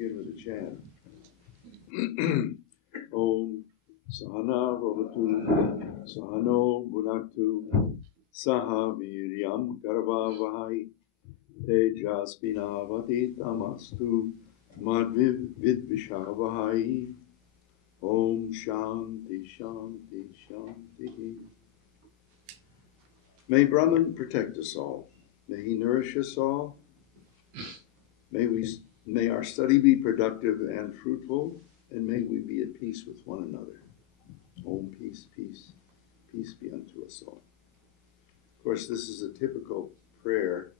begin with a chant. Om Sahana Bhavatu Sahano Bhunaktu Saha Viryam Garvavahai Tejasvinavati Tamastu Madviv Vidvishavahai. Om Shanti Shanti Shanti. May Brahman protect us all. May he nourish us all. May our study be productive and fruitful, and may we be at peace with one another. Om, peace, peace, peace be unto us all. Of course, this is a typical prayer,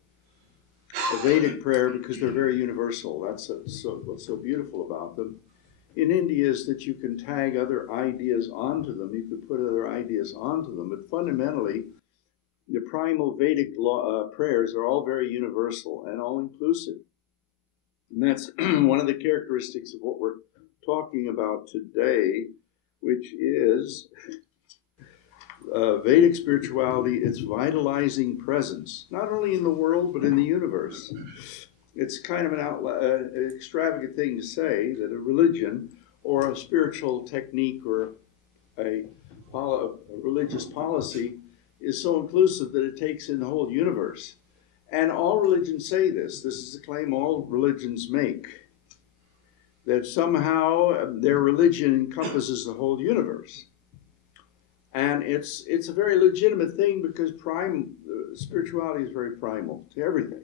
a Vedic prayer, because they're very universal. That's what's so beautiful about them. In India is that you can tag other ideas onto them. You could put other ideas onto them, but fundamentally, the primal Vedic prayers are all very universal and all-inclusive. And that's one of the characteristics of what we're talking about today, which is Vedic spirituality, its vitalizing presence, not only in the world, but in the universe. It's kind of an extravagant thing to say that a religion or a spiritual technique or a religious policy is so inclusive that it takes in the whole universe. And all religions say this. This is a claim all religions make, that somehow their religion encompasses the whole universe. And it's a very legitimate thing because spirituality is very primal to everything.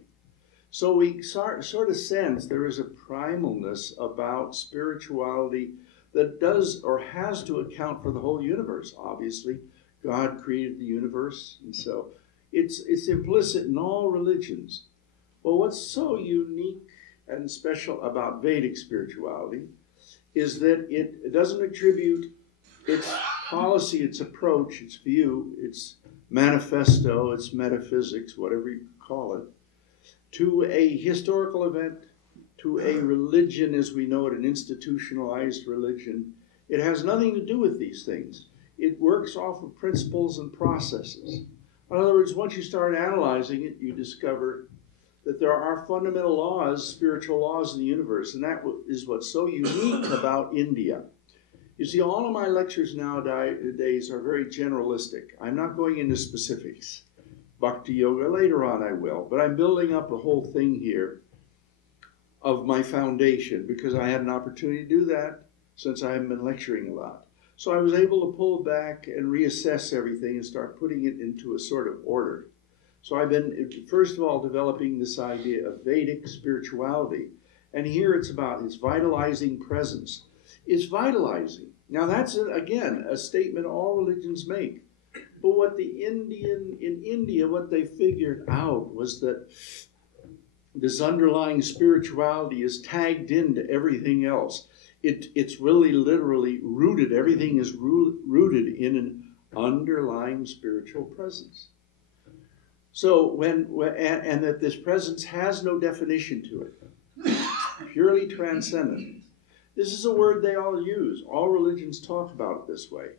So we sort of sense there is a primalness about spirituality that does or has to account for the whole universe. Obviously, God created the universe, and so it's implicit in all religions. Well, what's so unique and special about Vedic spirituality is that it doesn't attribute its policy, its approach, its view, its manifesto, its metaphysics, whatever you call it, to a historical event, to a religion as we know it, an institutionalized religion. It has nothing to do with these things. It works off of principles and processes. In other words, once you start analyzing it, you discover that there are fundamental laws, spiritual laws in the universe, and that is what's so unique about India. You see, all of my lectures nowadays are very generalistic. I'm not going into specifics. Bhakti Yoga, later on I will, but I'm building up a whole thing here of my foundation because I had an opportunity to do that since I haven't been lecturing a lot. So I was able to pull back and reassess everything and start putting it into a sort of order. So I've been, first of all, developing this idea of Vedic spirituality. And here it's about its vitalizing presence. It's vitalizing. Now that's, again, a statement all religions make. But what in India, what they figured out was that this underlying spirituality is tagged into everything else. It's really literally rooted. Everything is rooted in an underlying spiritual presence. So and that this presence has no definition to it, purely transcendent. This is a word they all use. All religions talk about it this way.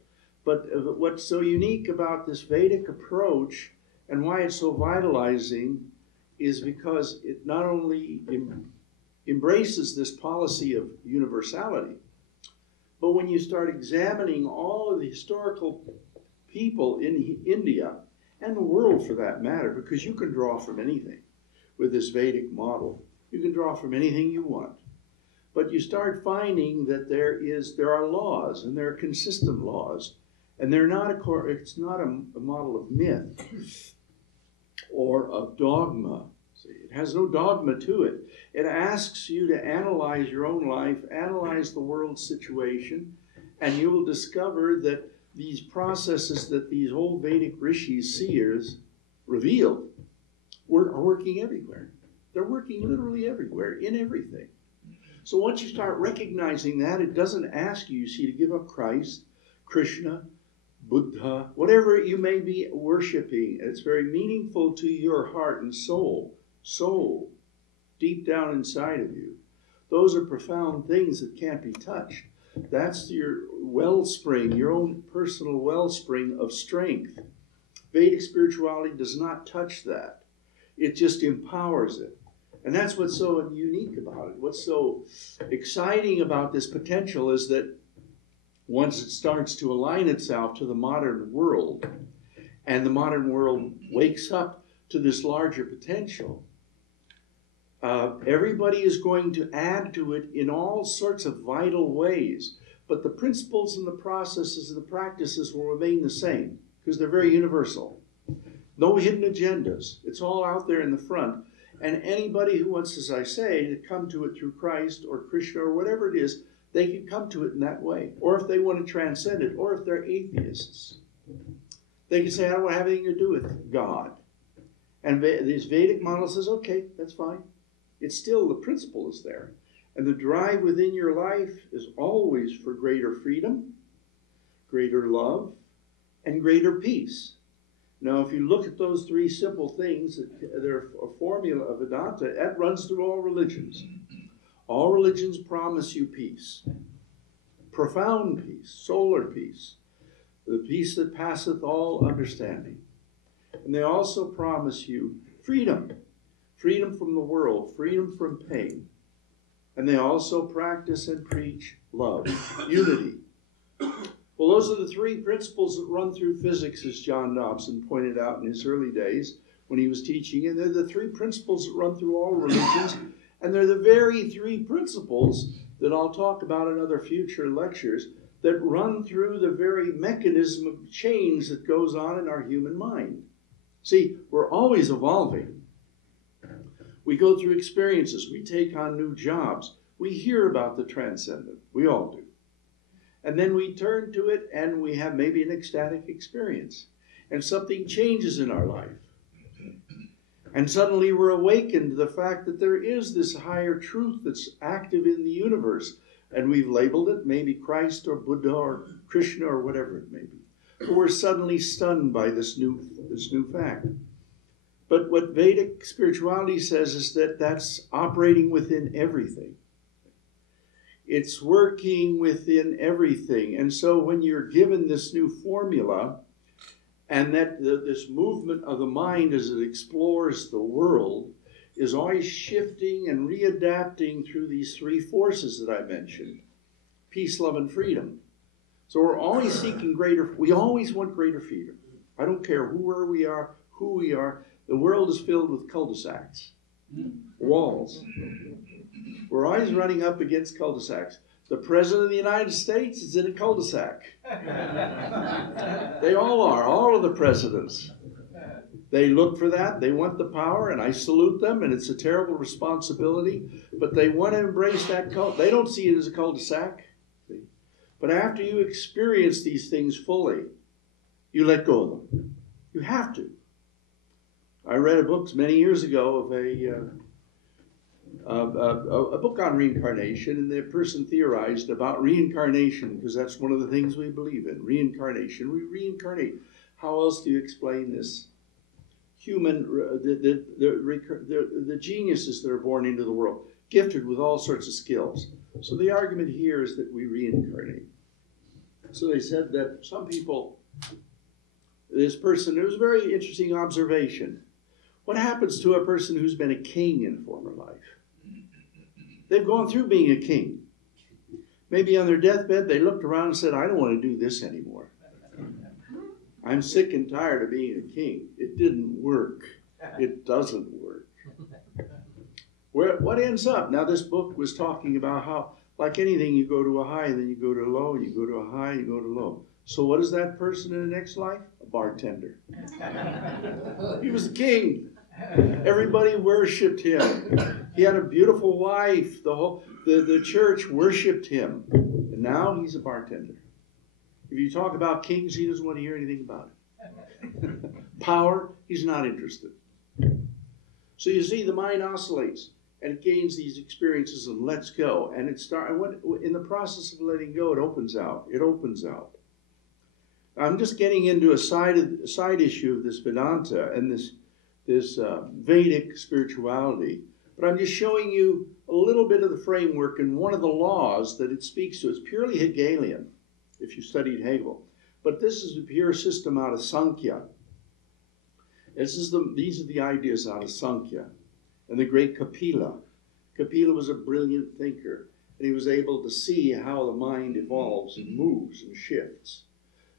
But what's so unique about this Vedic approach and why it's so vitalizing is because it not only embraces this policy of universality, but when you start examining all of the historical people in India, and the world for that matter, because you can draw from anything with this Vedic model. You can draw from anything you want. But you start finding that there are laws, and there are consistent laws, and it's not a model of myth or of dogma. See, it has no dogma to it. It asks you to analyze your own life, analyze the world situation, and you will discover that these processes that these old Vedic rishis, seers, revealed are working everywhere. They're working literally everywhere, in everything. So once you start recognizing that, it doesn't ask you, see, to give up Christ, Krishna, Buddha, whatever you may be worshiping. It's very meaningful to your heart and soul, deep down inside of you. Those are profound things that can't be touched. That's your wellspring, your own personal wellspring of strength. Vedic spirituality does not touch that. It just empowers it. And that's what's so unique about it. What's so exciting about this potential is that once it starts to align itself to the modern world, and the modern world wakes up to this larger potential, everybody is going to add to it in all sorts of vital ways. But the principles and the processes and the practices will remain the same because they're very universal. No hidden agendas. It's all out there in the front. And anybody who wants, as I say, to come to it through Christ or Krishna or whatever it is, they can come to it in that way. Or if they want to transcend it, or if they're atheists, they can say, I don't want to have anything to do with God. And this Vedic model says, okay, that's fine. It's still, the principle is there. And the drive within your life is always for greater freedom, greater love, and greater peace. Now, if you look at those three simple things, they're a formula of Vedanta, that runs through all religions. All religions promise you peace, profound peace, solar peace, the peace that passeth all understanding. And they also promise you freedom, freedom from the world, freedom from pain. And they also practice and preach love, unity. Well, those are the three principles that run through physics, as John Dobson pointed out in his early days when he was teaching. And they're the three principles that run through all religions. And they're the very three principles that I'll talk about in other future lectures that run through the very mechanism of change that goes on in our human mind. See, we're always evolving. We go through experiences. We take on new jobs. We hear about the transcendent. We all do. And then we turn to it and we have maybe an ecstatic experience. And something changes in our life. And suddenly we're awakened to the fact that there is this higher truth that's active in the universe. And we've labeled it maybe Christ or Buddha or Krishna or whatever it may be. But we're suddenly stunned by this new fact. But what Vedic spirituality says is that that's operating within everything. It's working within everything. And so when you're given this new formula, and that this movement of the mind as it explores the world is always shifting and readapting through these three forces that I mentioned. Peace, love, and freedom. So we're always seeking we always want greater freedom. I don't care where we are, who we are. The world is filled with cul-de-sacs, walls. We're always running up against cul-de-sacs. The President of the United States is in a cul-de-sac. They all are, all of the presidents. They look for that, they want the power, and I salute them, and it's a terrible responsibility, but they want to embrace that they don't see it as a cul-de-sac. But after you experience these things fully, you let go of them. You have to. I read a book many years ago of a book on reincarnation, and the person theorized about reincarnation, because that's one of the things we believe in, reincarnation. We reincarnate. How else do you explain this? The geniuses that are born into the world, gifted with all sorts of skills. So the argument here is that we reincarnate. So they said that some people, this person, it was a very interesting observation. What happens to a person who's been a king in a former life? They've gone through being a king. Maybe on their deathbed, they looked around and said, I don't want to do this anymore. I'm sick and tired of being a king. It didn't work. It doesn't work. What ends up? Now, this book was talking about how, like anything, you go to a high, and then you go to a low, and you go to a high, and you go to low. So what is that person in the next life? A bartender. He was the king. Everybody worshipped him. He had a beautiful wife. The church worshipped him. And now he's a bartender. If you talk about kings, he doesn't want to hear anything about it. Power, he's not interested. So you see, the mind oscillates, and it gains these experiences and lets go. And in the process of letting go, it opens out. It opens out. I'm just getting into a side issue of this Vedanta and this Vedic spirituality, but I'm just showing you a little bit of the framework and one of the laws that it speaks to. It's purely Hegelian, if you studied Hegel. But this is a pure system out of Sankhya. These are the ideas out of Sankhya. and the great Kapila. Kapila was a brilliant thinker, and he was able to see how the mind evolves and moves and shifts.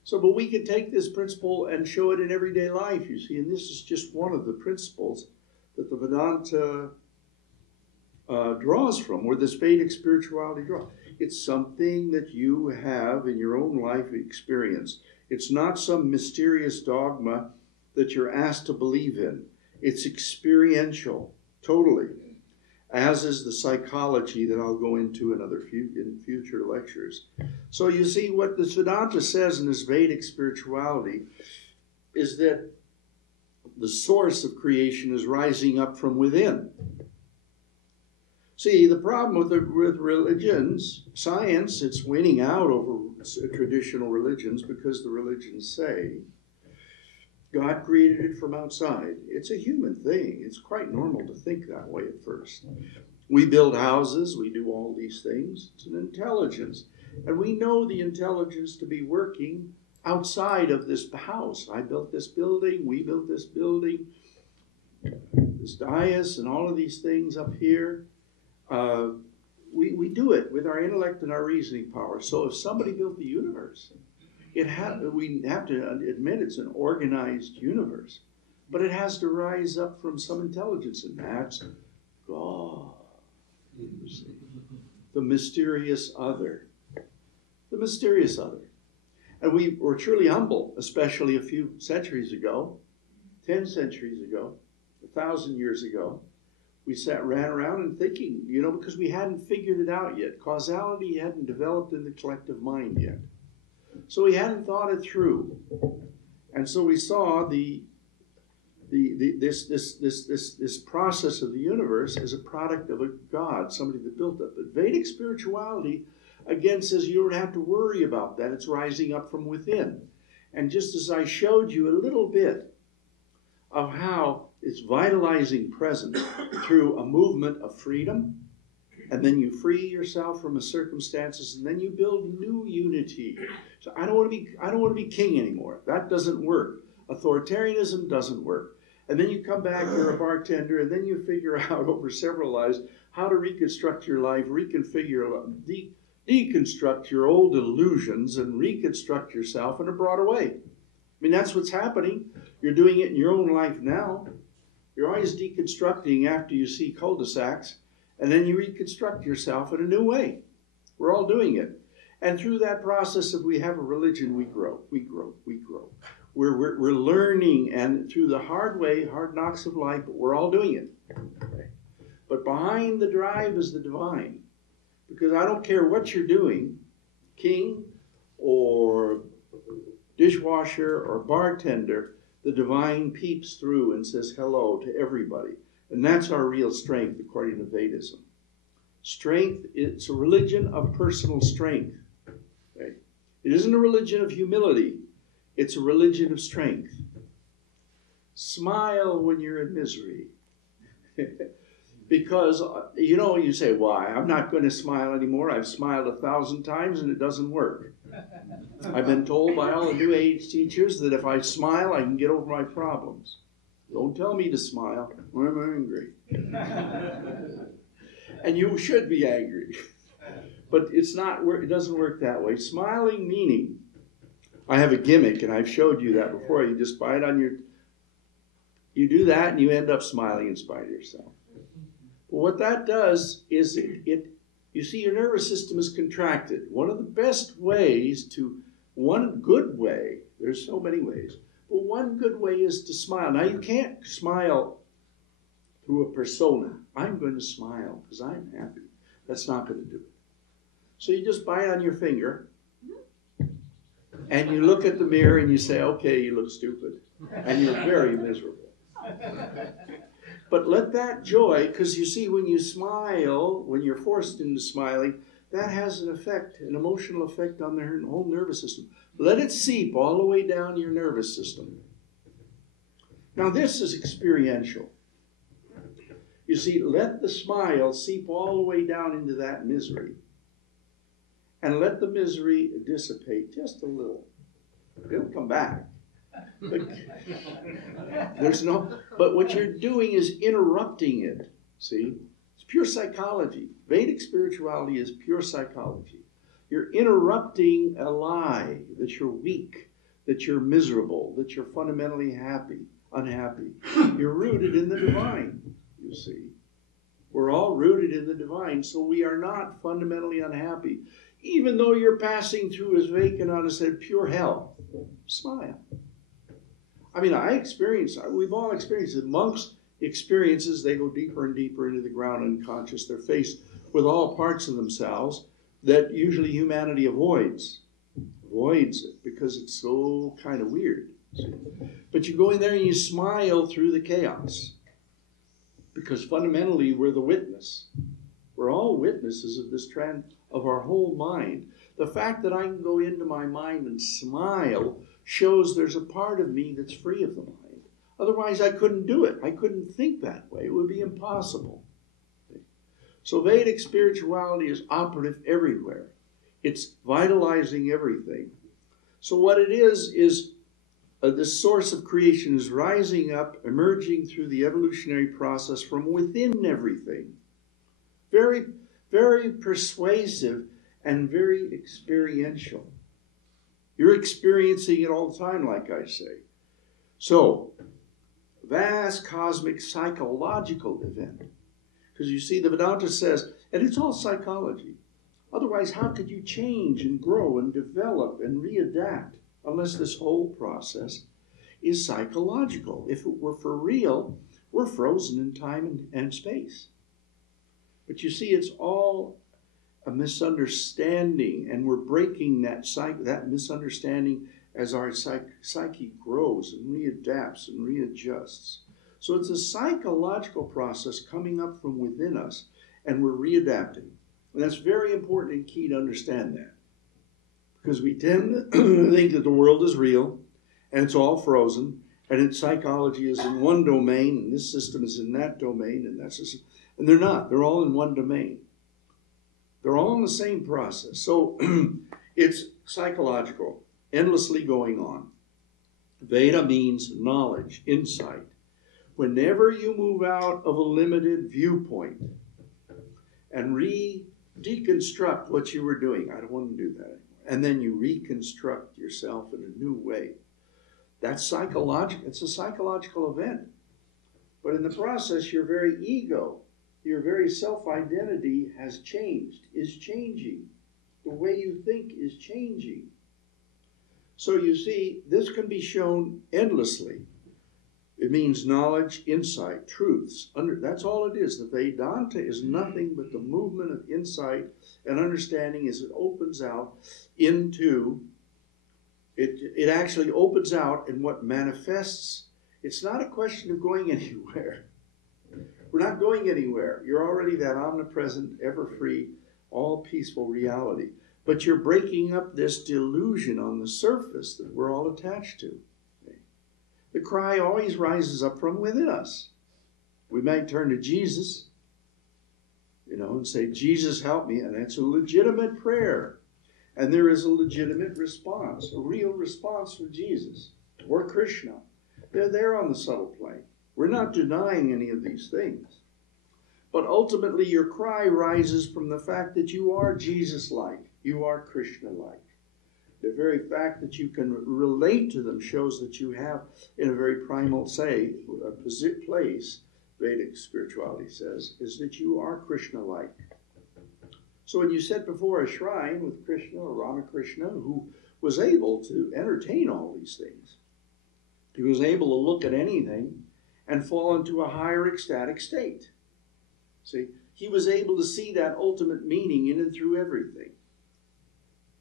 So, but we can take this principle and show it in everyday life, you see, and this is just one of the principles that the Vedanta draws from, or this Vedic spirituality draws. It's something that you have in your own life experience. It's not some mysterious dogma that you're asked to believe in. It's experiential, totally, as is the psychology that I'll go into in future lectures. So you see, what the Vedanta says in this Vedic spirituality is that the source of creation is rising up from within. See, the problem with religions, science, it's winning out over traditional religions because the religions say God created it from outside. It's a human thing. It's quite normal to think that way at first. We build houses, we do all these things. It's an intelligence. And we know the intelligence to be working outside of this house. I built this building, we built this building, this dais and all of these things up here. We do it with our intellect and our reasoning power. So if somebody built the universe, we have to admit it's an organized universe. But it has to rise up from some intelligence, and that's God. You see. The mysterious other. The mysterious other. And we were truly humble, especially a few centuries ago, 10 centuries ago, 1,000 years ago. We ran around and thinking, because we hadn't figured it out yet. Causality hadn't developed in the collective mind yet. So we hadn't thought it through. And so we saw this process of the universe as a product of a God, somebody that built it. But Vedic spirituality, again, says you don't have to worry about that. It's rising up from within. And just as I showed you a little bit of how it's vitalizing presence through a movement of freedom, and then you free yourself from the circumstances, and then you build new unity. So I don't want to be king anymore. That doesn't work. Authoritarianism doesn't work. And then you come back, you're a bartender, and then you figure out over several lives how to reconstruct your life, deconstruct your old illusions, and reconstruct yourself in a broader way. I mean, that's what's happening. You're doing it in your own life now. You're always deconstructing after you see cul-de-sacs, and then you reconstruct yourself in a new way. We're all doing it. And through that process, if we have a religion, we grow. We're learning, and through the hard knocks of life, but we're all doing it. Okay? But behind the drive is the divine. Because I don't care what you're doing, king or dishwasher or bartender, the divine peeps through and says hello to everybody. And that's our real strength, according to Vedism. Strength, it's a religion of personal strength. Okay? It isn't a religion of humility. It's a religion of strength. Smile when you're in misery. Because, you say, why? I'm not going to smile anymore. I've smiled 1,000 times and it doesn't work. I've been told by all the New Age teachers that if I smile, I can get over my problems. Don't tell me to smile when I'm angry. And you should be angry. But it doesn't work that way. Smiling meaning, I have a gimmick, and I've showed you that before. You just bite on you do that, and you end up smiling in spite of yourself. But what that does is you see, your nervous system is contracted. One of the best ways one good way, there's so many ways, but one good way is to smile. Now, you can't smile through a persona. I'm going to smile because I'm happy. That's not going to do it. So you just bite on your finger, and you look at the mirror and you say, okay, you look stupid. And you're very miserable. But let that joy, because you see, when you smile, when you're forced into smiling, that has an effect, an emotional effect on their whole nervous system. Let it seep all the way down your nervous system. Now, this is experiential. You see, let the smile seep all the way down into that misery. And let the misery dissipate just a little. It'll come back. But what you're doing is interrupting it. See? It's pure psychology. Vedic spirituality is pure psychology. You're interrupting a lie that you're weak, that you're miserable, that you're fundamentally unhappy. You're rooted in the divine, you see. We're all rooted in the divine, so we are not fundamentally unhappy. Even though you're passing through, as Vivekananda said, pure hell, smile. I mean, we've all experienced it. Monks' experiences, they go deeper and deeper into the ground unconscious. They're faced with all parts of themselves that usually humanity avoids it because it's so kind of weird. See? But you go in there and you smile through the chaos because fundamentally we're the witness. We're all witnesses of this trend of our whole mind. The fact that I can go into my mind and smile shows there's a part of me that's free of the mind. Otherwise, I couldn't do it. I couldn't think that way. It would be impossible. So Vedic spirituality is operative everywhere. It's vitalizing everything. So what it is this source of creation is rising up, emerging through the evolutionary process from within everything. Very, very persuasive and very experiential. You're experiencing it all the time, like I say. So, vast cosmic psychological event. Because you see, the Vedanta says, and it's all psychology. Otherwise, how could you change and grow and develop and readapt unless this whole process is psychological? If it were for real, we're frozen in time and space. But you see, it's all a misunderstanding, and we're breaking that misunderstanding as our psyche grows and readapts and readjusts. So it's a psychological process coming up from within us, and we're readapting. And that's very important and key to understand that. Because we tend to think that the world is real, and it's all frozen, and its psychology is in one domain, and this system is in that domain, and they're not. They're all in one domain. They're all in the same process. So it's psychological, endlessly going on. Veda means knowledge, insight. Whenever you move out of a limited viewpoint and deconstruct what you were doing, I don't want to do that anymore, and then you reconstruct yourself in a new way, that's psychological. It's a psychological event. But in the process, your very ego, your very self-identity has changed, is changing. The way you think is changing. So you see, this can be shown endlessly. It means knowledge, insight, truths. That's all it is. The Vedanta is nothing but the movement of insight and understanding as it opens out into, it actually opens out in what manifests. It's not a question of going anywhere. We're not going anywhere. You're already that omnipresent, ever-free, all-peaceful reality. But you're breaking up this delusion on the surface that we're all attached to. The cry always rises up from within us. We might turn to Jesus, and say, Jesus, help me. And that's a legitimate prayer. And there is a legitimate response, a real response from Jesus or Krishna. They're there on the subtle plane. We're not denying any of these things. But ultimately, your cry rises from the fact that you are Jesus-like. You are Krishna-like. The very fact that you can relate to them shows that you have, in a very primal place, Vedic spirituality says, is that you are Krishna-like. So when you sit before a shrine with Krishna or Ramakrishna, who was able to entertain all these things, he was able to look at anything and fall into a higher ecstatic state. See, he was able to see that ultimate meaning in and through everything.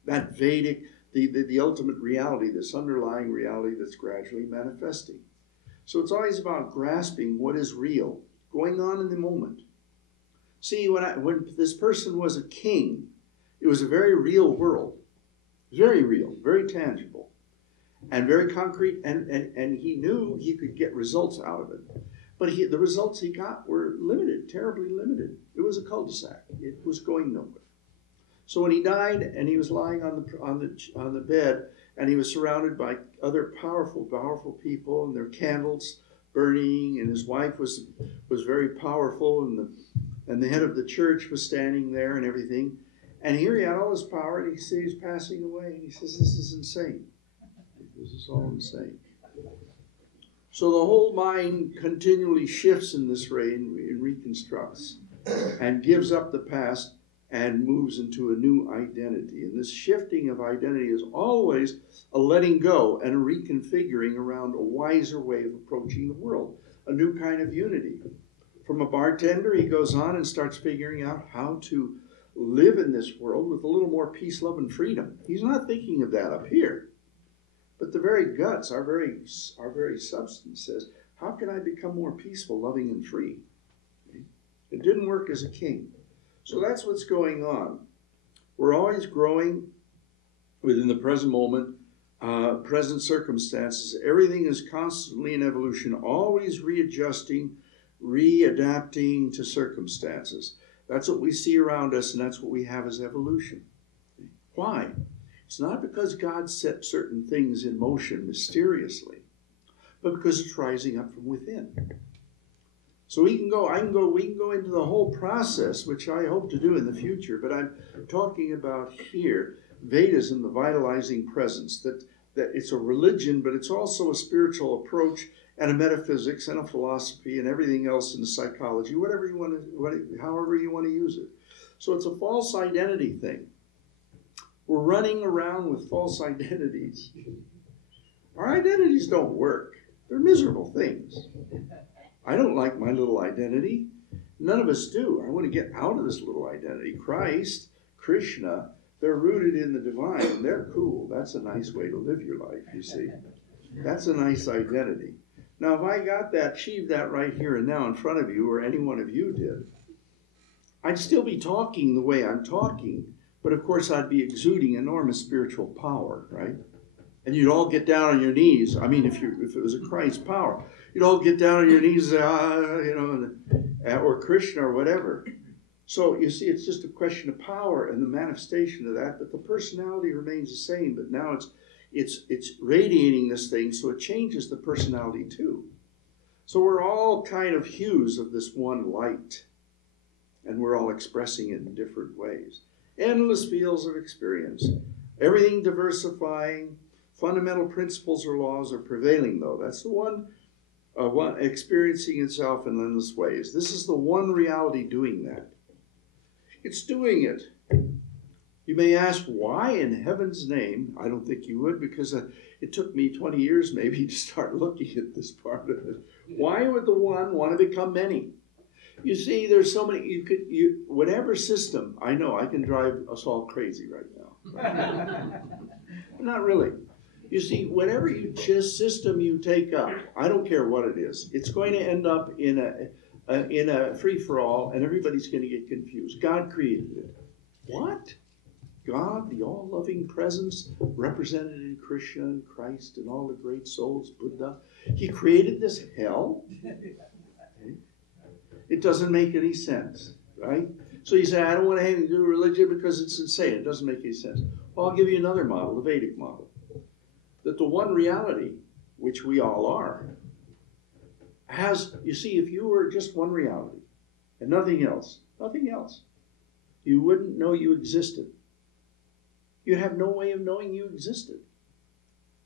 That Vedic, the ultimate reality, this underlying reality that's gradually manifesting. So it's always about grasping what is real, going on in the moment. See, when this person was a king, it was a very real world. Very real, very tangible, and very concrete, and he knew he could get results out of it. But the results he got were limited, terribly limited. It was a cul-de-sac. It was going nowhere. So when he died and he was lying on the bed and he was surrounded by other powerful people and their candles burning, and his wife was very powerful, and the head of the church was standing there and everything. And here he had all his power, and he sees he's passing away, and he says, "This is insane. This is all insane." So the whole mind continually shifts in this way and reconstructs and gives up the past and moves into a new identity. And this shifting of identity is always a letting go and a reconfiguring around a wiser way of approaching the world, a new kind of unity. From a bartender, he goes on and starts figuring out how to live in this world with a little more peace, love, and freedom. He's not thinking of that up here. But the very guts, our very substance says, how can I become more peaceful, loving, and free? Okay? It didn't work as a king. So that's what's going on. We're always growing within the present moment, present circumstances. Everything is constantly in evolution, always readjusting, readapting to circumstances. That's what we see around us, and that's what we have as evolution. Why? It's not because God set certain things in motion mysteriously, but because it's rising up from within. So we can go into the whole process, which I hope to do in the future, but I'm talking about here, Vedism, the vitalizing presence, that it's a religion, but it's also a spiritual approach and a metaphysics and a philosophy and everything else in the psychology, however you want to use it. So it's a false identity thing. We're running around with false identities. Our identities don't work. They're miserable things. I don't like my little identity. None of us do. I want to get out of this little identity. Christ, Krishna, they're rooted in the divine. They're cool. That's a nice way to live your life, you see. That's a nice identity. Now, if I achieved that right here and now in front of you, or any one of you did, I'd still be talking the way I'm talking, but of course I'd be exuding enormous spiritual power, right? And you'd all get down on your knees. I mean, if it was a Christ power, you'd all get down on your knees and say, or Krishna or whatever. So you see, it's just a question of power and the manifestation of that, but the personality remains the same, but now it's radiating this thing, so it changes the personality too. So we're all kind of hues of this one light, and we're all expressing it in different ways. Endless fields of experience, everything diversifying, fundamental principles or laws are prevailing though. That's the one experiencing itself in endless ways. This is the one reality doing that. It's doing it. You may ask, why in heaven's name? I don't think you would, because it took me 20 years maybe to start looking at this part of it. Why would the one want to become many? You see, there's so many, whatever system, I know I can drive us all crazy right now. Not really. You see, whatever system you take up, I don't care what it is, it's going to end up in a free-for-all, and everybody's going to get confused. God created it. What? God, the all-loving presence represented in Krishna and Christ and all the great souls, Buddha, he created this hell? Okay. It doesn't make any sense, right? So you say, I don't want to have anything to do with religion because it's insane. It doesn't make any sense. Well, I'll give you another model, the Vedic model. That the one reality, which we all are, has, you see, if you were just one reality and nothing else, you wouldn't know you existed. You'd have no way of knowing you existed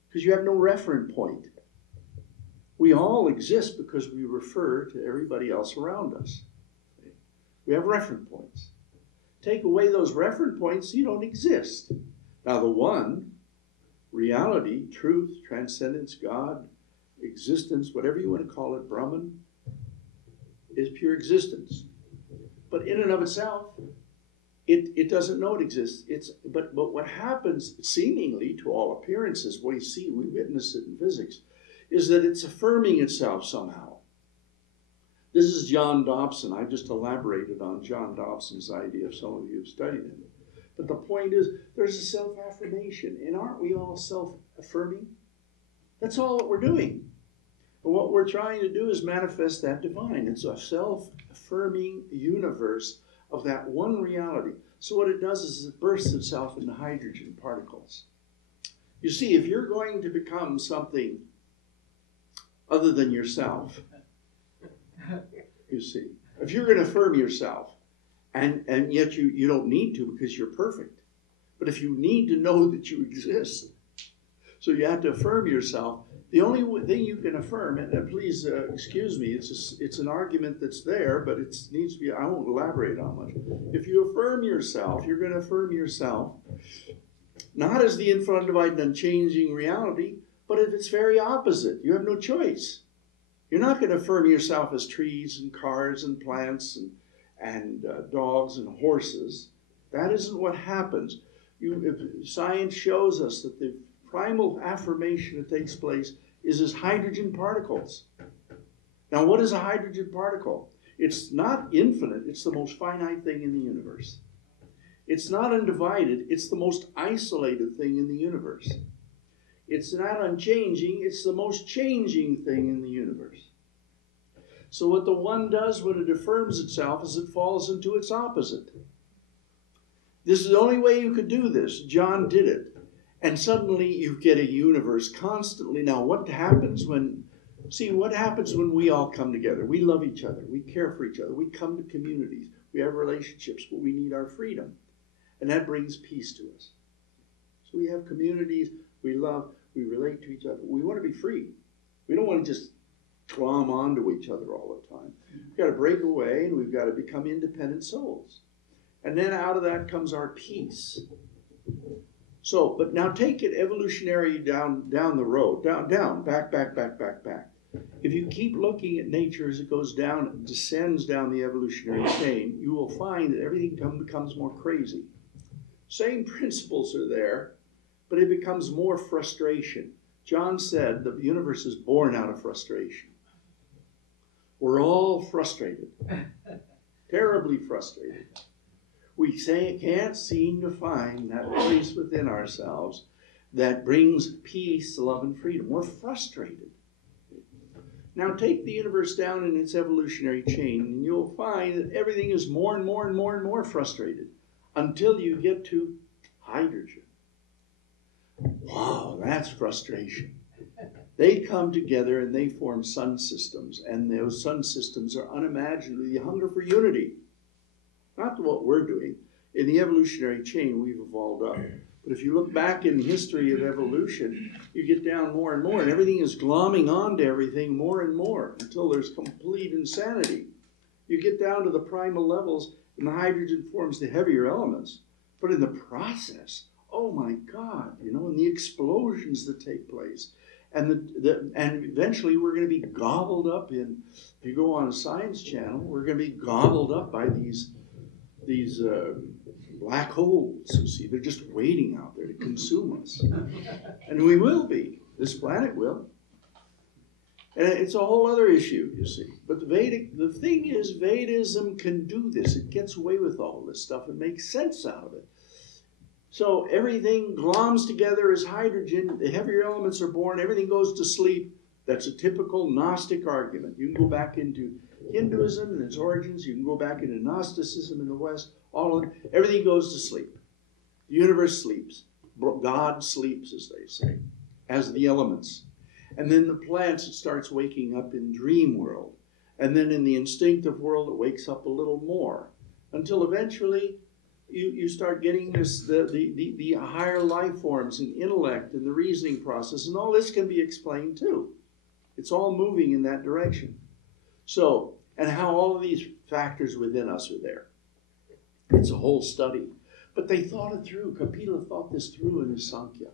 because you have no referent point. We all exist because we refer to everybody else around us. We have referent points. Take away those referent points, you don't exist. Now the one, reality, truth, transcendence, God, existence, whatever you want to call it, Brahman, is pure existence. But in and of itself, it doesn't know it exists. But what happens, seemingly to all appearances, we witness it in physics, is that it's affirming itself somehow. This is John Dobson. I just elaborated on John Dobson's idea, if some of you have studied him. But the point is, there's a self-affirmation. And aren't we all self-affirming? That's all that we're doing. But what we're trying to do is manifest that divine. It's a self-affirming universe of that one reality. So what it does is it bursts itself into hydrogen particles. You see, if you're going to become something other than yourself. You see, if you're going to affirm yourself, and yet you don't need to because you're perfect, but if you need to know that you exist, so you have to affirm yourself. The only thing you can affirm, and please excuse me, it's an argument that's there, but it needs to be, I won't elaborate on much. If you affirm yourself, you're going to affirm yourself, not as the infinite, undivided, unchanging reality, but if it's very opposite. You have no choice. You're not going to affirm yourself as trees and cars and plants and dogs and horses. That isn't what happens. Science shows us that the primal affirmation that takes place is as hydrogen particles. Now, what is a hydrogen particle? It's not infinite. It's the most finite thing in the universe. It's not undivided. It's the most isolated thing in the universe. It's not unchanging. It's the most changing thing in the universe. So what the one does when it affirms itself is it falls into its opposite. This is the only way you could do this. John did it. And suddenly you get a universe constantly. Now, what happens when we all come together? We love each other. We care for each other. We come to communities. We have relationships, but we need our freedom. And that brings peace to us. So we have communities. We love. We relate to each other. We want to be free. We don't want to just glom onto each other all the time. We've got to break away, and we've got to become independent souls. And then out of that comes our peace. So, but now take it evolutionary down the road, back. If you keep looking at nature as it goes down, descends down the evolutionary chain, you will find that everything becomes more crazy. Same principles are there, but it becomes more frustration. John said the universe is born out of frustration. We're all frustrated, terribly frustrated. We can't seem to find that place within ourselves that brings peace, love, and freedom. We're frustrated. Now take the universe down in its evolutionary chain, and you'll find that everything is more and more frustrated until you get to hydrogen. Wow, that's frustration. They come together and they form sun systems, and those sun systems are unimaginably the hunger for unity. Not what we're doing. In the evolutionary chain, we've evolved up. But if you look back in the history of evolution, you get down more and more, and everything is glomming onto everything more and more until there's complete insanity. You get down to the primal levels, and the hydrogen forms the heavier elements. But in the process, oh my God, and the explosions that take place. And eventually we're going to be gobbled up in, if you go on a science channel, we're going to be gobbled up by these black holes, you see. They're just waiting out there to consume us. And we will be. This planet will. And it's a whole other issue, you see. But the thing is, Vedism can do this. It gets away with all this stuff and makes sense out of it. So everything gloms together as hydrogen. The heavier elements are born. Everything goes to sleep. That's a typical Gnostic argument. You can go back into Hinduism and its origins. You can go back into Gnosticism in the West. Everything goes to sleep. The universe sleeps. God sleeps, as they say, as the elements. And then the plants, it starts waking up in dream world. And then in the instinctive world, it wakes up a little more. Until eventually, you start getting the higher life forms and intellect and the reasoning process. And all this can be explained too. It's all moving in that direction. So, and how all of these factors within us are there. It's a whole study. But they thought it through. Kapila thought this through in his Sankhya.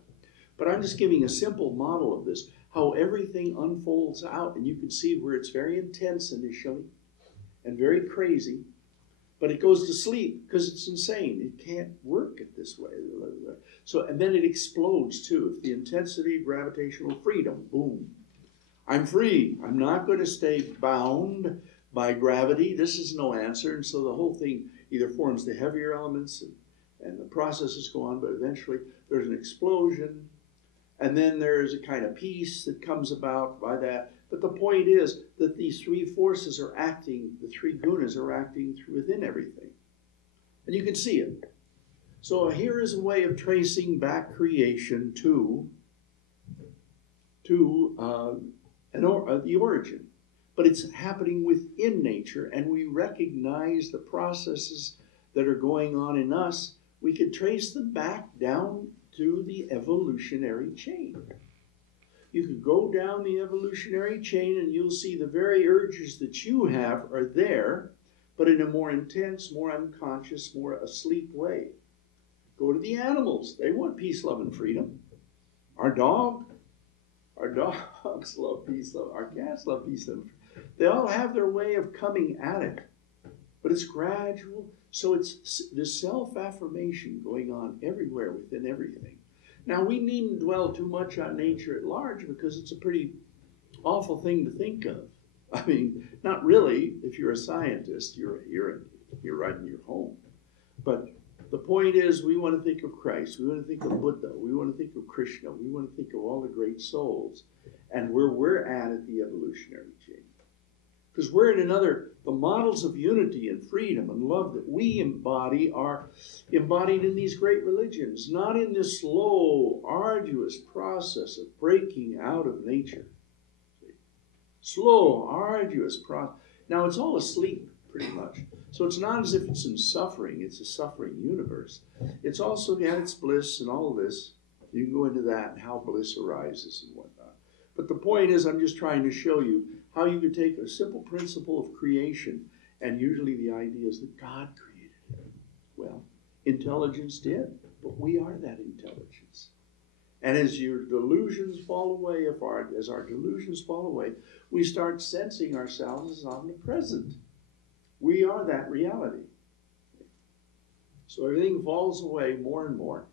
But I'm just giving a simple model of this, how everything unfolds out. And you can see where it's very intense initially and very crazy. But it goes to sleep because it's insane. It can't work it this way. So, and then it explodes too. If the intensity, gravitational freedom, boom. I'm free. I'm not going to stay bound by gravity. This is no answer. And so the whole thing either forms the heavier elements and the processes go on, but eventually there's an explosion. And then there's a kind of peace that comes about by that. But the point is that these three forces are acting, the three gunas are acting within everything. And you can see it. So here is a way of tracing back creation to the origin. But it's happening within nature, and we recognize the processes that are going on in us. We can trace them back down to the evolutionary chain. You can go down the evolutionary chain and you'll see the very urges that you have are there, but in a more intense, more unconscious, more asleep way. Go to the animals. They want peace, love, and freedom. Our dogs love peace, love. Our cats love peace, love, and freedom. They all have their way of coming at it, but it's gradual. So it's the self-affirmation going on everywhere within everything. Now, we needn't dwell too much on nature at large because it's a pretty awful thing to think of. I mean, not really. If you're a scientist, you're right in your home. But the point is, we want to think of Christ. We want to think of Buddha. We want to think of Krishna. We want to think of all the great souls and where we're at the evolutionary chain. Because we're in the models of unity and freedom and love that we embody are embodied in these great religions, not in this slow, arduous process of breaking out of nature. Slow, arduous process. Now, it's all asleep, pretty much. So it's not as if it's in suffering. It's a suffering universe. It's also got its bliss and all this. You can go into that and how bliss arises and whatnot. But the point is, I'm just trying to show you how you could take a simple principle of creation, and usually the idea is that God created it. Well, intelligence did, but we are that intelligence. And as your delusions fall away, as our delusions fall away, we start sensing ourselves as omnipresent. We are that reality. So everything falls away more and more,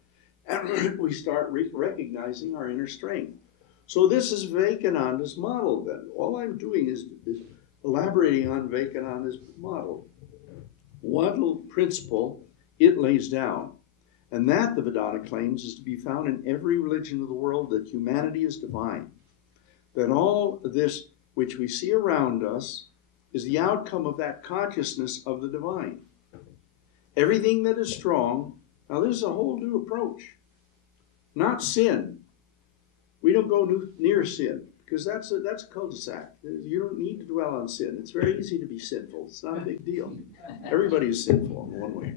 and we start recognizing our inner strength. So this is Vivekananda's model then. All I'm doing is elaborating on Vivekananda's model. One little principle it lays down, and that, the Vedanta claims, is to be found in every religion of the world, that humanity is divine. That all this which we see around us is the outcome of that consciousness of the divine. Everything that is strong, now this is a whole new approach. Not sin. We don't go near sin, because that's a cul-de-sac. You don't need to dwell on sin. It's very easy to be sinful. It's not a big deal. Everybody is sinful in one way.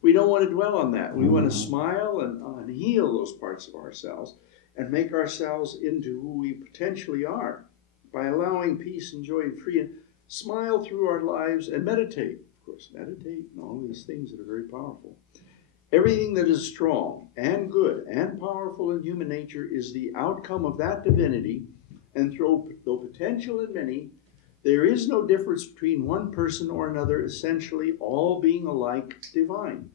We don't want to dwell on that. We want to smile and heal those parts of ourselves and make ourselves into who we potentially are by allowing peace and joy and freedom. Smile through our lives and meditate. Of course, meditate and all these things that are very powerful. Everything that is strong and good and powerful in human nature is the outcome of that divinity, and though potential in many, there is no difference between one person or another, essentially all being alike divine.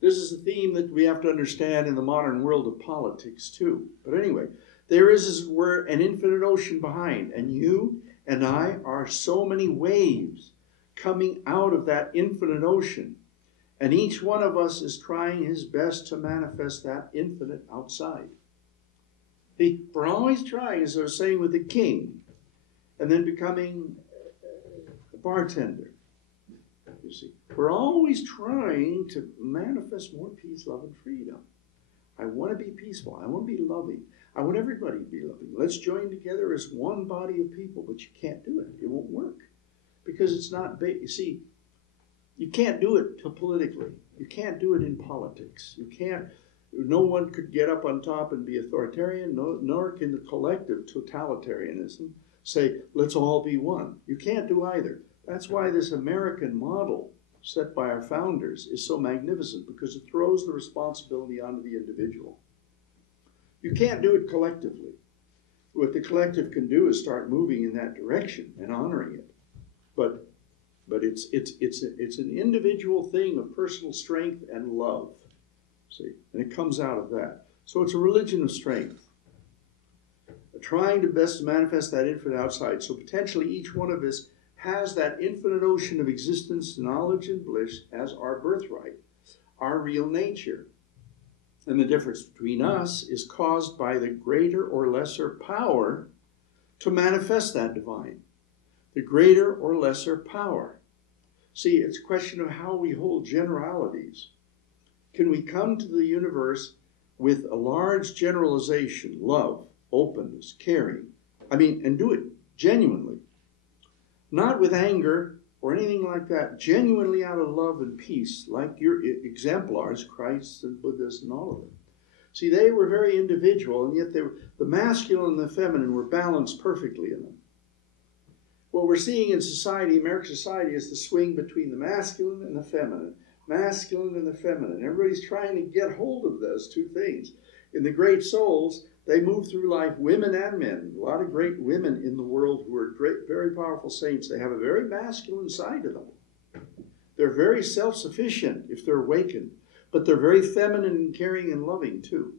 This is a theme that we have to understand in the modern world of politics too. But anyway, there is, as it were, an infinite ocean behind, and you and I are so many waves coming out of that infinite ocean. And each one of us is trying his best to manifest that infinite outside. We're always trying, as I was saying with the king, and then becoming a bartender. You see, we're always trying to manifest more peace, love, and freedom. I want to be peaceful. I want to be loving. I want everybody to be loving. Let's join together as one body of people, but you can't do it. It won't work because it's not. You see, you can't do it politically. You can't do it in politics. You can't. No one could get up on top and be authoritarian, nor can the collective totalitarianism say, let's all be one. You can't do either. That's why this American model set by our founders is so magnificent, because it throws the responsibility onto the individual. You can't do it collectively. What the collective can do is start moving in that direction and honoring it. But it's an individual thing of personal strength and love. See, and it comes out of that. So it's a religion of strength, trying to best manifest that infinite outside. So potentially each one of us has that infinite ocean of existence, knowledge, and bliss as our birthright, our real nature. And the difference between us is caused by the greater or lesser power to manifest that divine. The greater or lesser power. See, it's a question of how we hold generalities. Can we come to the universe with a large generalization, love, openness, caring, And do it genuinely. Not with anger or anything like that. Genuinely out of love and peace, like your exemplars, Christ and Buddhas and all of them. See, they were very individual, and yet the masculine and the feminine were balanced perfectly in them. What we're seeing in society, American society, is the swing between the masculine and the feminine. Masculine and the feminine. Everybody's trying to get hold of those two things. In the great souls, they move through life, women and men. A lot of great women in the world who are great, very powerful saints. They have a very masculine side to them. They're very self-sufficient if they're awakened, but they're very feminine and caring and loving too.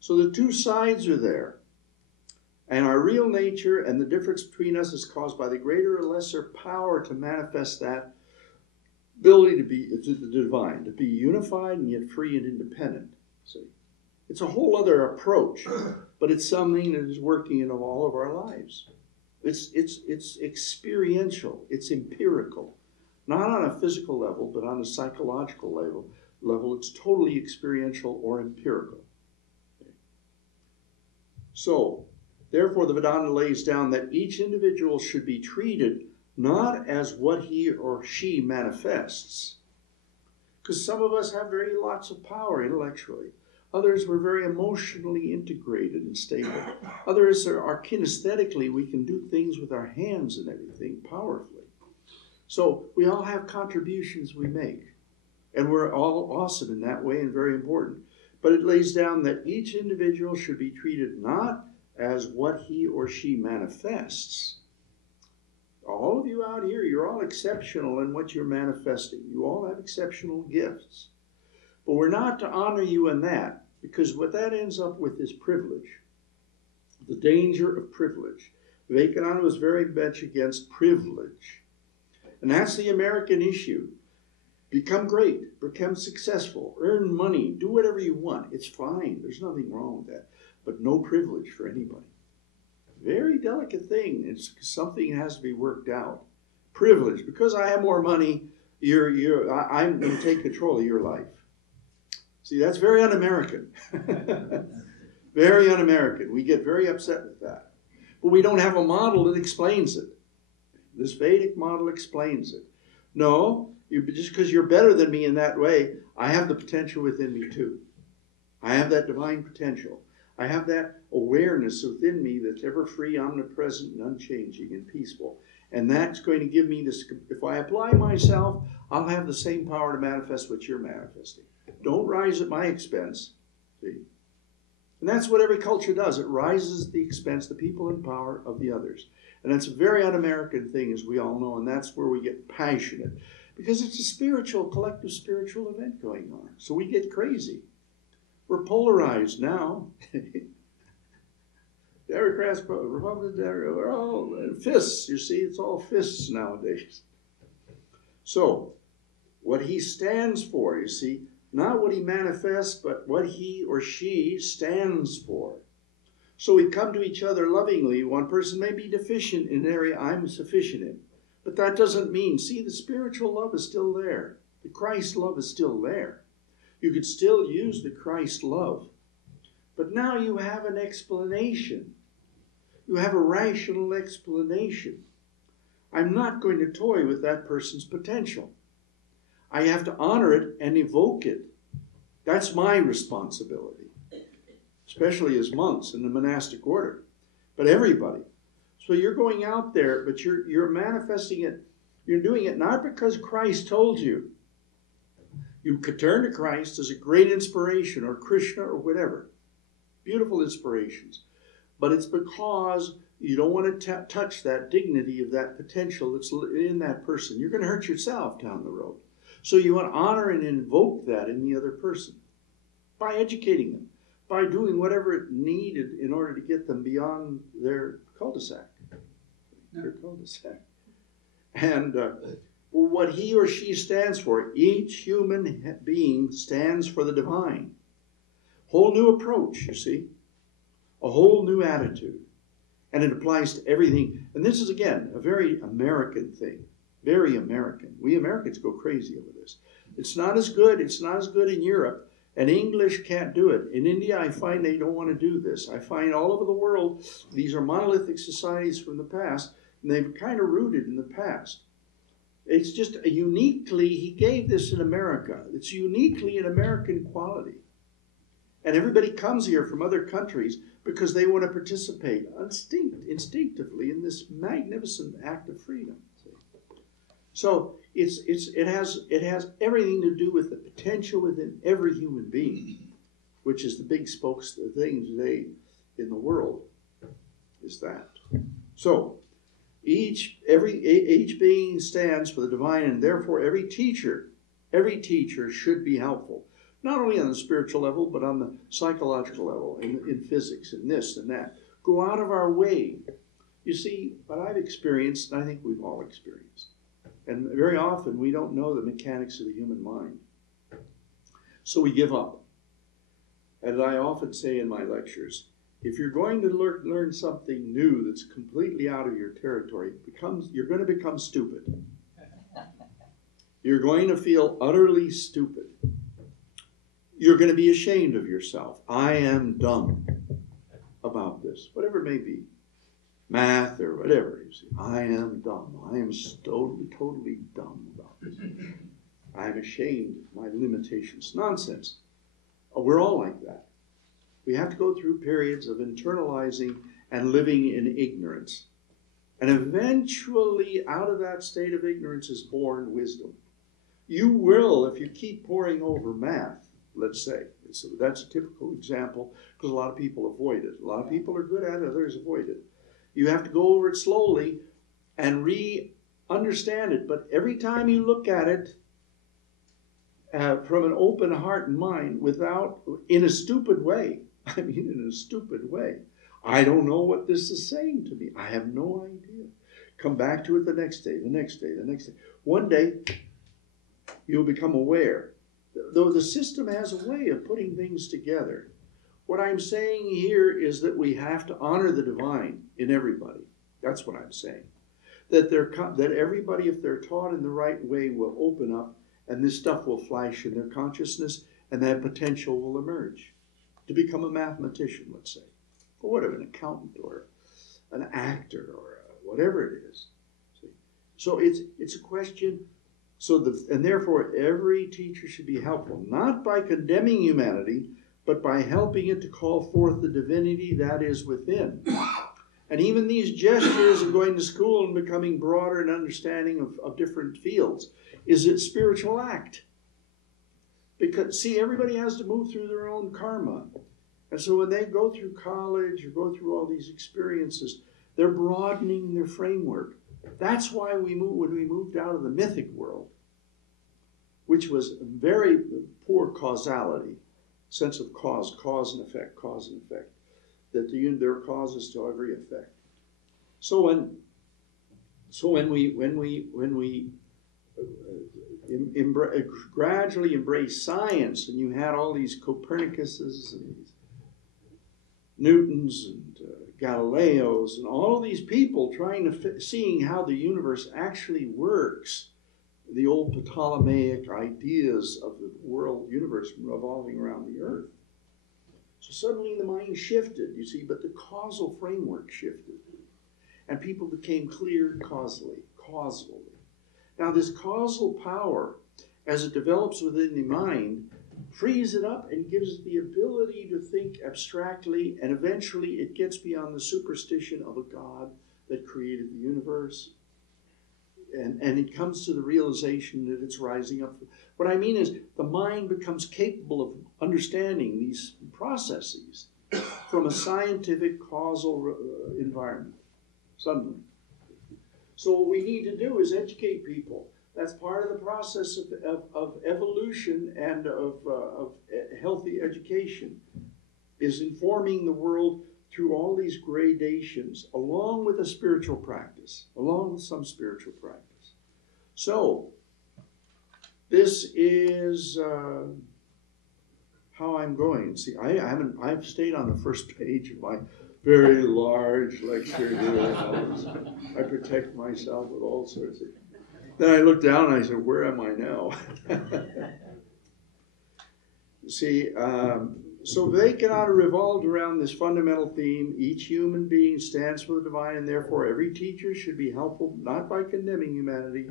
So the two sides are there. And our real nature and the difference between us is caused by the greater or lesser power to manifest that ability to be the divine, to be unified and yet free and independent. See, it's a whole other approach, but it's something that is working in all of our lives. It's experiential. It's empirical, not on a physical level, but on a psychological level. It's totally experiential or empirical. Okay. So, therefore, the Vedanta lays down that each individual should be treated not as what he or she manifests. Because some of us have very lots of power intellectually. Others were very emotionally integrated and stable. Others are kinesthetically, we can do things with our hands and everything powerfully. So we all have contributions we make. And we're all awesome in that way and very important. But it lays down that each individual should be treated not as what he or she manifests. All of you out here, you're all exceptional in what you're manifesting. You all have exceptional gifts. But we're not to honor you in that, because what that ends up with is privilege. The danger of privilege. Vivekananda was very much against privilege. And that's the American issue. Become great, become successful, earn money, do whatever you want. It's fine. There's nothing wrong with that. But no privilege for anybody. Very delicate thing. It's something that has to be worked out. Privilege. Because I have more money, I'm going to take control of your life. See, that's very un-American. Very un-American. We get very upset with that. But we don't have a model that explains it. This Vedic model explains it. No, just because you're better than me in that way, I have the potential within me too. I have that divine potential. I have that awareness within me that's ever free, omnipresent, and unchanging and peaceful. And that's going to give me this, if I apply myself, I'll have the same power to manifest what you're manifesting. Don't rise at my expense. See? And that's what every culture does. It rises at the expense, the people in power, of the others. And that's a very un-American thing, as we all know, and that's where we get passionate. Because it's a spiritual, collective spiritual event going on. So we get crazy. We're polarized now. Democrats, Republicans, we're all fists. You see, it's all fists nowadays. So, what he stands for, you see, not what he manifests, but what he or she stands for. So we come to each other lovingly. One person may be deficient in an area I'm sufficient in. But that doesn't mean, see, the spiritual love is still there. The Christ love is still there. You could still use the Christ love. But now you have an explanation. You have a rational explanation. I'm not going to toy with that person's potential. I have to honor it and evoke it. That's my responsibility, especially as monks in the monastic order, but everybody. So you're going out there, but you're manifesting it. You're doing it not because Christ told you. You could turn to Christ as a great inspiration, or Krishna, or whatever. Beautiful inspirations. But it's because you don't want to touch that dignity of that potential that's in that person. You're going to hurt yourself down the road. So you want to honor and invoke that in the other person by educating them, by doing whatever it needed in order to get them beyond their cul-de-sac. Their cul-de-sac. And what he or she stands for, each human being stands for the divine. Whole new approach, you see. A whole new attitude. And it applies to everything. And this is, again, a very American thing. Very American. We Americans go crazy over this. It's not as good in Europe And English can't do it. In India, I find they don't want to do this. I find all over the world, these are monolithic societies from the past, and they've kind of rooted in the past. It's just uniquely, he gave this in America. It's uniquely an American quality. And everybody comes here from other countries because they want to participate instinctively in this magnificent act of freedom. So it has everything to do with the potential within every human being, which is the big spokes thing today in the world, is that. So each being stands for the divine, and therefore every teacher should be helpful, not only on the spiritual level, but on the psychological level, in physics, and this and that. Go out of our way. You see, what I've experienced, and I think we've all experienced, and very often we don't know the mechanics of the human mind. So we give up. As I often say in my lectures, if you're going to learn something new that's completely out of your territory, you're going to become stupid. You're going to feel utterly stupid. You're going to be ashamed of yourself. I am dumb about this, whatever it may be. Math or whatever. You see, I am dumb. I am totally dumb about this. I am ashamed of my limitations. Nonsense. We're all like that. We have to go through periods of internalizing and living in ignorance. And eventually, out of that state of ignorance is born wisdom. You will, if you keep poring over math, let's say. So that's a typical example, because a lot of people avoid it. A lot of people are good at it, others avoid it. You have to go over it slowly and understand it. But every time you look at it from an open heart and mind, in a stupid way, I mean in a stupid way, I don't know what this is saying to me. I have no idea. Come back to it the next day, the next day, the next day. One day, you'll become aware. Though the system has a way of putting things together. What I'm saying here is that we have to honor the divine in everybody. That's what I'm saying. That everybody, if they're taught in the right way, will open up, and this stuff will flash in their consciousness, and that potential will emerge. To become a mathematician, let's say, or whatever, an accountant, or an actor, or whatever it is. See? So it's a question. And therefore, every teacher should be helpful, not by condemning humanity, but by helping it to call forth the divinity that is within. And even these gestures of going to school and becoming broader in understanding of different fields is a spiritual act. Because, see, everybody has to move through their own karma. And so when they go through college or go through all these experiences, they're broadening their framework. That's why when we moved out of the mythic world, which was very poor causality, sense of cause and effect, that there are causes to every effect. So when we gradually embrace science, and you had all these Copernicuses and these Newtons and Galileos and all of these people trying to seeing how the universe actually works, the old Ptolemaic ideas of the world universe revolving around the earth. So suddenly the mind shifted, you see, but the causal framework shifted. And people became clear causally. Now this causal power, as it develops within the mind, frees it up and gives it the ability to think abstractly, and eventually it gets beyond the superstition of a God that created the universe. And it comes to the realization that it's rising up. What I mean is the mind becomes capable of understanding these processes from a scientific causal environment, suddenly. So what we need to do is educate people. That's part of the process of evolution and of healthy education, is informing the world through all these gradations, along with a spiritual practice, along with some spiritual practice. So, this is how I'm going. See, I've stayed on the first page of my very large lecture here. I protect myself with all sorts of. Then I looked down and I said, where am I now? See, so Vivekananda revolved around this fundamental theme: each human being stands for the divine, and therefore every teacher should be helpful, not by condemning humanity,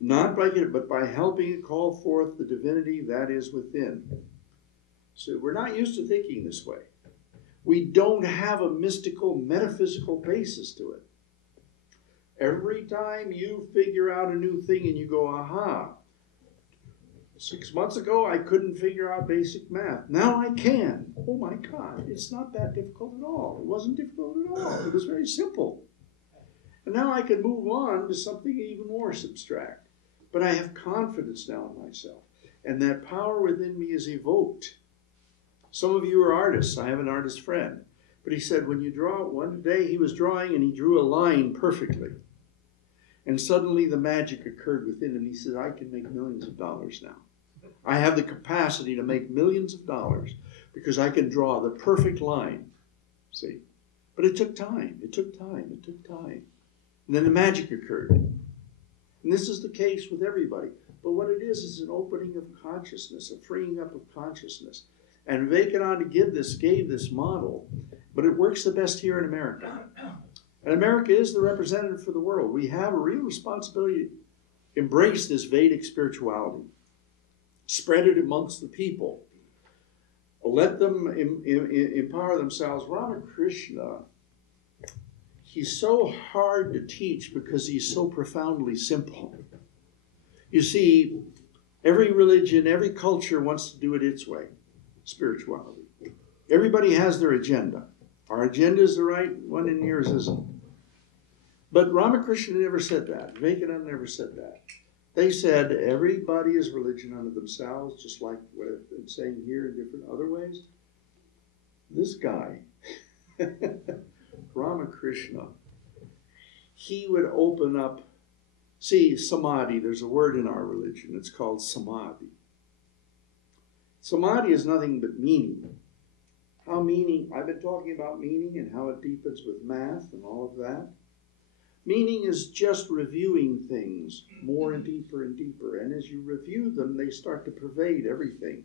but by helping it call forth the divinity that is within. So we're not used to thinking this way. We don't have a mystical, metaphysical basis to it. Every time you figure out a new thing and you go, aha, 6 months ago I couldn't figure out basic math. Now I can. Oh my God, it's not that difficult at all. It wasn't difficult at all. It was very simple. And now I can move on to something even more abstract. But I have confidence now in myself. And that power within me is evoked. Some of you are artists. I have an artist friend. But he said when you draw, one day he was drawing and he drew a line perfectly. And suddenly the magic occurred within him. He said, I can make millions of dollars now. I have the capacity to make millions of dollars because I can draw the perfect line. See? But it took time. It took time. It took time. And then the magic occurred. And this is the case with everybody. But what it is an opening of consciousness, a freeing up of consciousness. And Vivekananda gave this model, but it works the best here in America. And America is the representative for the world. We have a real responsibility to embrace this Vedic spirituality. Spread it amongst the people. Let them empower themselves. Ramakrishna, he's so hard to teach because he's so profoundly simple. You see, every religion, every culture wants to do it its way. Spirituality. Everybody has their agenda. Our agenda is the right one and yours isn't. But Ramakrishna never said that. Vivekananda never said that. They said everybody is religion unto themselves, just like what I've been saying here in different other ways. This guy, Ramakrishna, he would open up, see, samadhi, there's a word in our religion, it's called samadhi. Samadhi is nothing but meaning. How meaning, I've been talking about meaning and how it deepens with math and all of that. Meaning is just reviewing things more and deeper and deeper. And as you review them, they start to pervade everything.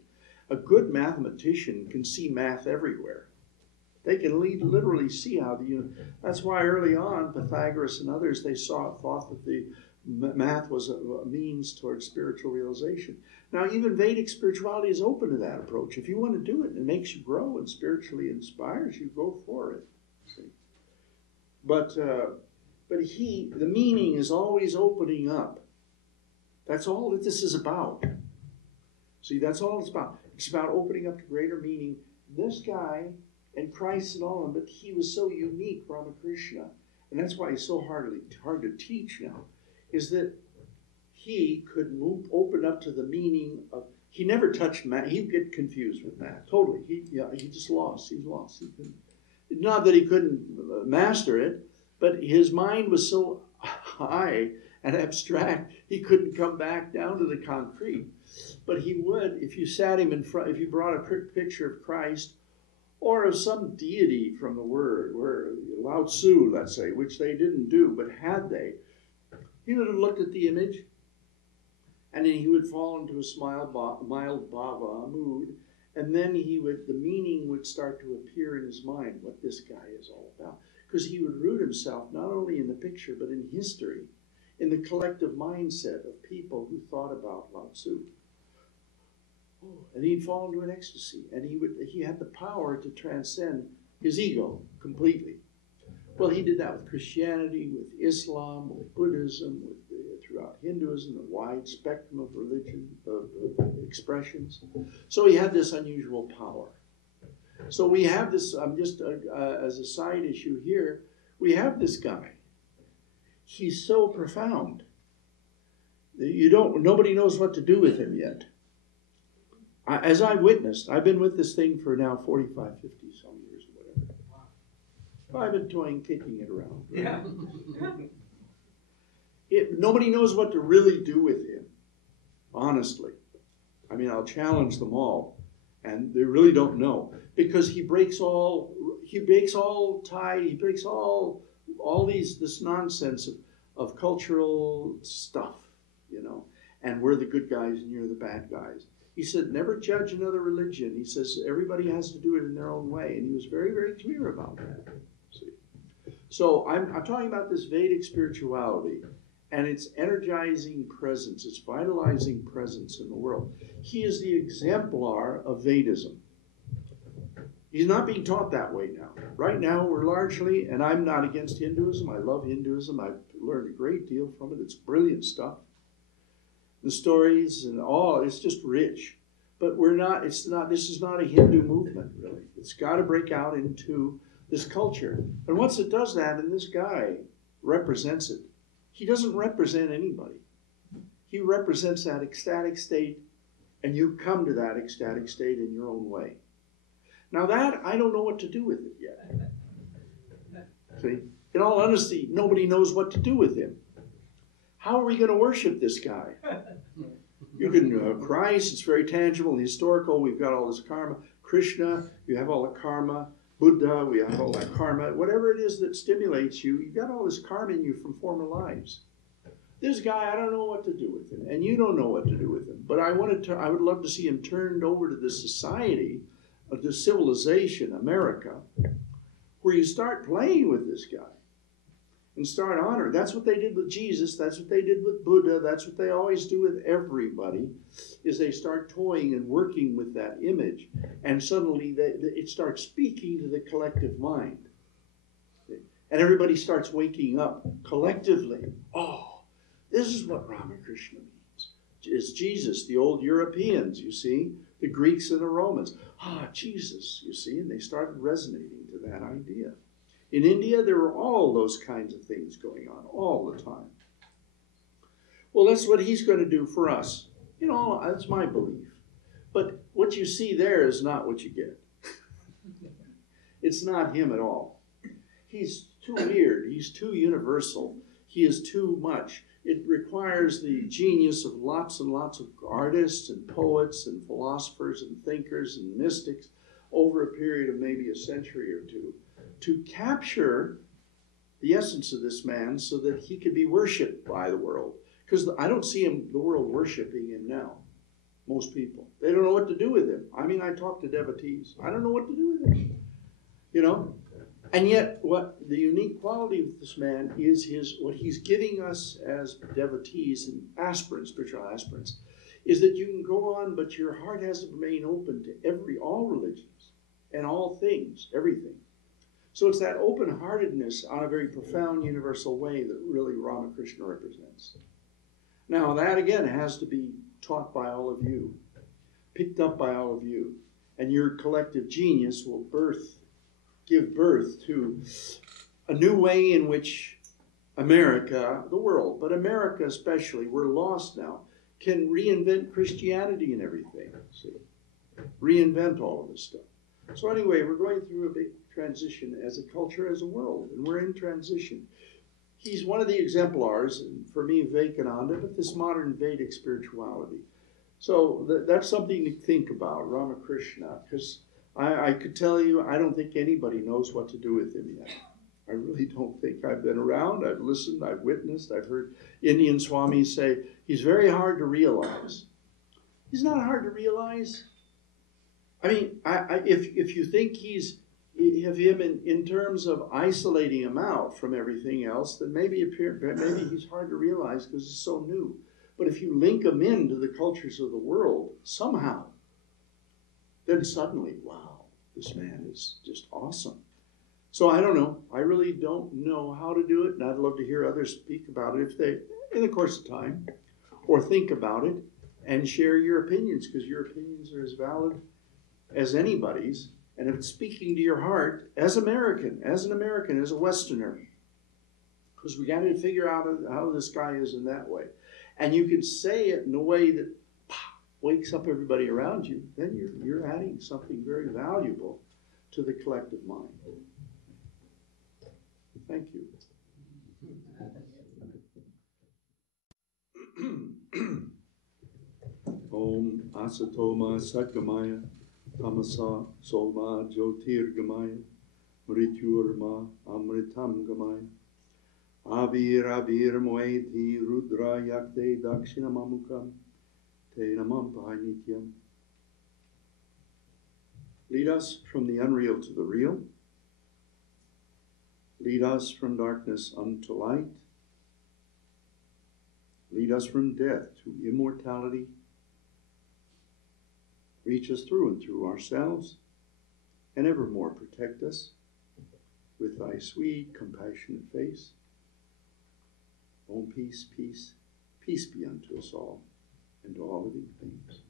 A good mathematician can see math everywhere. They can literally see how that's why early on, Pythagoras and others, they thought that the math was a means towards spiritual realization. Now, even Vedic spirituality is open to that approach. If you want to do it and it makes you grow and spiritually inspires you, go for it. See? But the meaning is always opening up. That's all that this is about. See, that's all it's about. It's about opening up to greater meaning. This guy and Christ and all of them, but he was so unique, Ramakrishna, and that's why he's so hard to teach now, is that he could open up to the meaning of, he never touched math. He'd get confused with math, totally. He just lost. He lost. Not that he couldn't master it, but his mind was so high and abstract, he couldn't come back down to the concrete. But he would, if you sat him in front, if you brought a picture of Christ or of some deity from the Word, where Lao Tzu, let's say, which they didn't do, but had they, he would have looked at the image, and then he would fall into a mild bhava mood, and then the meaning would start to appear in his mind, what this guy is all about. Because he would root himself not only in the picture, but in history, in the collective mindset of people who thought about Lao Tzu. And he'd fall into an ecstasy, and he had the power to transcend his ego completely. Well, he did that with Christianity, with Islam, with Buddhism, throughout Hinduism, a wide spectrum of religion, of expressions. So he had this unusual power. So we have this, just as a side issue here, we have this guy. He's so profound. Nobody knows what to do with him yet. As I witnessed, I've been with this thing for now 45, 50 some years or whatever. Well, I've been kicking it around. Right? Yeah. Nobody knows what to really do with him, honestly. I mean, I'll challenge them all, and they really don't know. Because he breaks all this nonsense of cultural stuff, and we're the good guys and you're the bad guys. He said, never judge another religion. He says, everybody has to do it in their own way. And he was very, very clear about that. See? So I'm talking about this Vedic spirituality and its energizing presence, its vitalizing presence in the world. He is the exemplar of Vedism. He's not being taught that way now. Right now, we're largely, and I'm not against Hinduism. I love Hinduism. I've learned a great deal from it. It's brilliant stuff. The stories and all, it's just rich. But this is not a Hindu movement, really. It's got to break out into this culture. And once it does that, and this guy represents it, he doesn't represent anybody. He represents that ecstatic state, and you come to that ecstatic state in your own way. Now that, I don't know what to do with it yet. See? In all honesty, nobody knows what to do with him. How are we going to worship this guy? You can, Christ, it's very tangible and historical. We've got all this karma. Krishna, you have all the karma. Buddha, we have all that karma. Whatever it is that stimulates you, you've got all this karma in you from former lives. This guy, I don't know what to do with him, and you don't know what to do with him. But I would love to see him turned over to the society of the civilization, America, where you start playing with this guy and start honoring. That's what they did with Jesus. That's what they did with Buddha. That's what they always do with everybody, is they start toying and working with that image. And suddenly it starts speaking to the collective mind. And everybody starts waking up collectively. Oh, this is what Ramakrishna means. It's Jesus, the old Europeans, you see, the Greeks and the Romans. Ah, Jesus, you see, and they started resonating to that idea. In India, there were all those kinds of things going on all the time. Well, that's what he's going to do for us. You know, that's my belief. But what you see there is not what you get. It's not him at all. He's too weird. He's too universal. He is too much. It requires the genius of lots and lots of artists and poets and philosophers and thinkers and mystics over a period of maybe a century or two to capture the essence of this man so that he could be worshipped by the world. Because I don't see the world worshiping him now, most people. They don't know what to do with him. I mean, I talk to devotees. I don't know what to do with him, you know? And yet, what the unique quality of this man is what he's giving us as devotees and aspirants, spiritual aspirants, is that you can go on, but your heart has to remain open to all religions and all things, everything. So it's that open-heartedness on a very profound, universal way that really Ramakrishna represents. Now, that again has to be taught by all of you, picked up by all of you, and your collective genius will give birth to a new way in which America, the world, but America especially, we're lost now, can reinvent Christianity and everything. See? Reinvent all of this stuff. So anyway, we're going through a big transition as a culture, as a world, and we're in transition. He's one of the exemplars, and for me, Vivekananda, but this modern Vedic spirituality. So that's something to think about, Ramakrishna, because I could tell you, I don't think anybody knows what to do with him yet. I really don't think. I've been around, I've listened, I've witnessed, I've heard Indian swamis say, he's very hard to realize. He's not hard to realize. I mean, if you think of him in terms of isolating him out from everything else, then maybe he's hard to realize because it's so new. But if you link him into the cultures of the world somehow, then suddenly, wow, this man is just awesome. So I don't know. I really don't know how to do it, and I'd love to hear others speak about it if they, in the course of time, or think about it and share your opinions, because your opinions are as valid as anybody's. And if it's speaking to your heart, as an American, as a Westerner, because we got to figure out how this guy is in that way. And you can say it in a way that wakes up everybody around you, then you're adding something very valuable to the collective mind. Thank you. Om Asatoma Satgamaya Tamasa Soma Jyotirgamaya Mrityurma Amritam Gamaya Avir Moeti Rudra Yakte Dakshinamamukam Te Namam Pahai Nityam. Lead us from the unreal to the real. Lead us from darkness unto light. Lead us from death to immortality. Reach us through and through ourselves, and evermore protect us with thy sweet, compassionate face. Oh, peace, peace, peace be unto us all and to all living things.